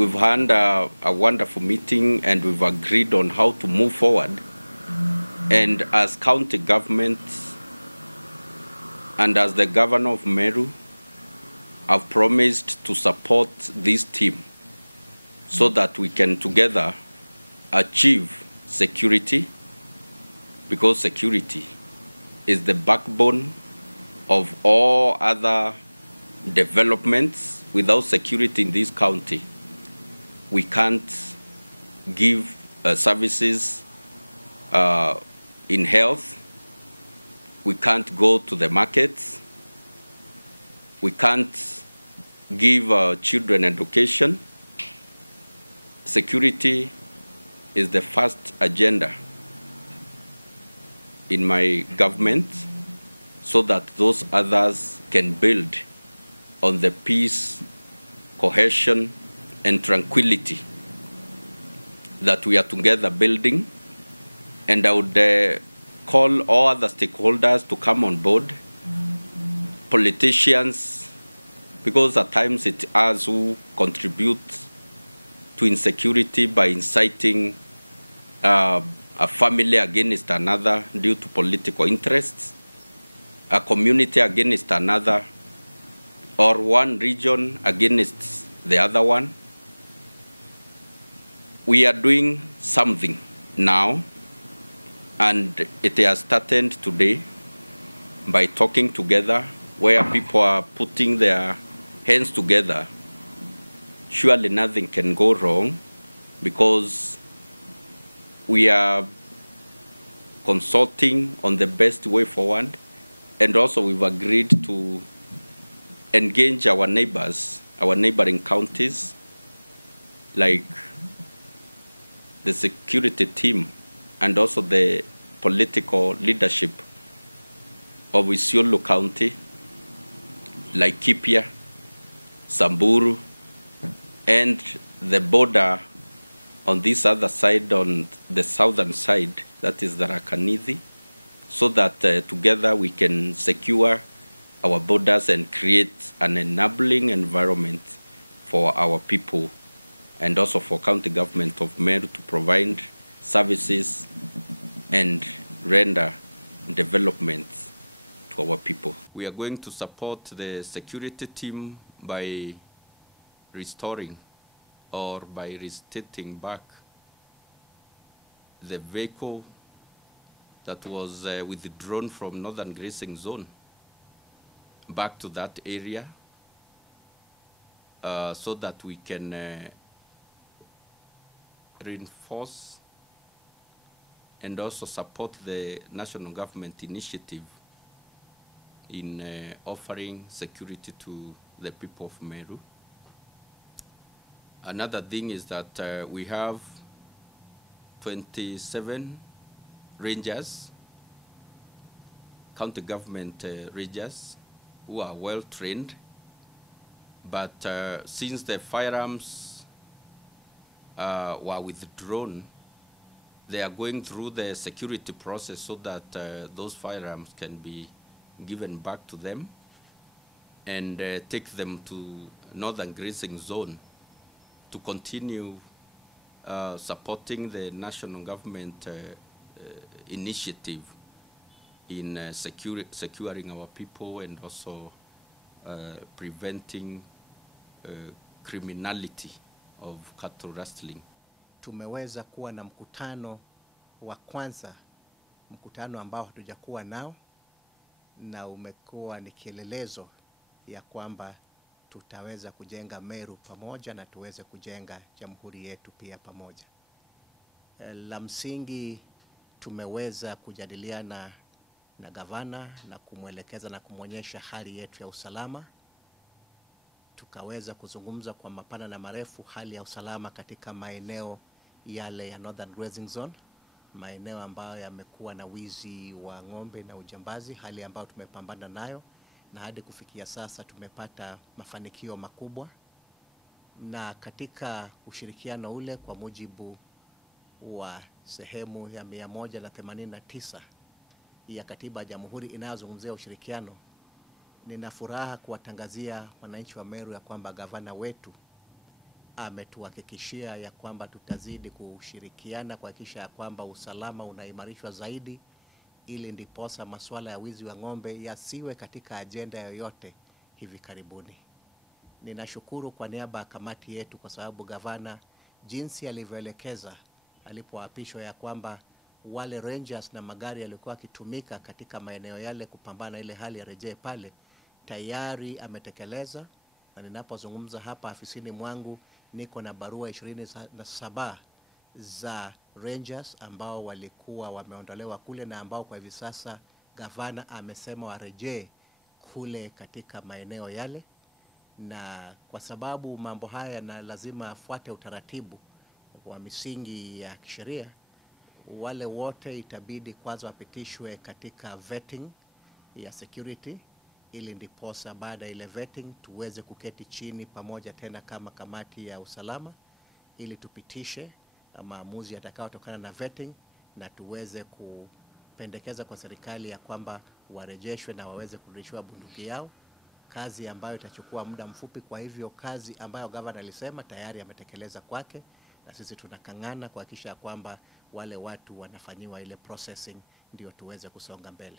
we've had a wonderful meeting and we've agreed on how to move forward. And as county governments and as the governor of Meru, I've promised to support this team so that we can together achieve security, because security is the backbone of all other developments. Without security in this county, we can't give services in health, we can't go to the markets, we can't give children education. Security is the first agenda in my government, so that those others can build on the peace, cohesion, and tranquility that we are together building. And I would call all other stakeholders to come on board, politicians, because at times it's us who contribute to insecurity by inciting a family against another due to political interests, a community against another, or one region against the other one. We are doing something now, and it has started today by talking together, where people are putting their hands together. Surely nothing can go wrong, because we are consulting on the best way forward, and also we've agreed to engage our neighbors, our neighboring counties, like the security team and also the political leadership of Isiolo County, like Kipia, Samburu, and the border on this other side, on the southern side, that is the Rakanithi, so that together we can secure our borders and create an enabling environment for our people, and also for county government of Meru to provide services and render development to our people. We are going to support the security team by restoring or by restating back the vehicle that was withdrawn from Northern Grazing Zone back to that area, so that we can reinforce and also support the national government initiative in offering security to the people of Meru. Another thing is that we have 27 rangers, county government rangers, who are well trained, but since the firearms were withdrawn, they are going through the security process so that those firearms can be given back to them and take them to Northern Grazing Zone to continue supporting the national government initiative in securing our people and also preventing criminality of cattle rustling. Tumeweza kuwa na mkutano wa kwanza, mkutano ambao hatujakuwa nao, na umekuwa ni kielelezo ya kwamba tutaweza kujenga Meru pamoja na tuweze kujenga jamhuri yetu pia pamoja. La msingi, tumeweza kujadiliana na gavana na kumwelekeza na kumwonyesha hali yetu ya usalama. Tukaweza kuzungumza kwa mapana na marefu hali ya usalama katika maeneo yale ya Northern Grazing Zone, maeneo ambayo yamekuwa na wizi wa ng'ombe na ujambazi, hali ambayo tumepambana nayo, na hadi kufikia sasa tumepata mafanikio makubwa. Na katika ushirikiano ule, kwa mujibu wa sehemu ya 189 ya katiba ya jamhuri inayozungumzia ushirikiano, nina furaha kuwatangazia wananchi wa Meru ya kwamba gavana wetu ametuhakikishia ya kwamba tutazidi kushirikiana kuhakikisha ya kwamba usalama unaimarishwa zaidi, ili ndiposa masuala ya wizi wa ng'ombe yasiwe katika ajenda yoyote hivi karibuni. Ninashukuru kwa niaba ya kamati yetu kwa sababu gavana jinsi alivyoelekeza alipoapishwa ya kwamba wale rangers na magari yalikuwa yakitumika katika maeneo yale kupambana ile hali ya rejee pale, tayari ametekeleza, na ninapozungumza hapa afisini mwangu niko na barua 27 za rangers ambao walikuwa wameondolewa kule na ambao kwa hivi sasa gavana amesema warejee kule katika maeneo yale. Na kwa sababu mambo haya na lazima afuate utaratibu wa misingi ya kisheria, wale wote itabidi kwanza wapitishwe katika vetting ya security, ili ndiposa baada ile vetting tuweze kuketi chini pamoja tena kama kamati ya usalama, ili tupitishe maamuzi yatakayotokana na vetting na tuweze kupendekeza kwa serikali ya kwamba warejeshwe na waweze kurudishiwa bunduki yao, kazi ambayo itachukua muda mfupi. Kwa hivyo kazi ambayo gavana alisema tayari ametekeleza kwake, na sisi tunakang'ana kuhakikisha kwamba wale watu wanafanyiwa ile processing ndio tuweze kusonga mbele.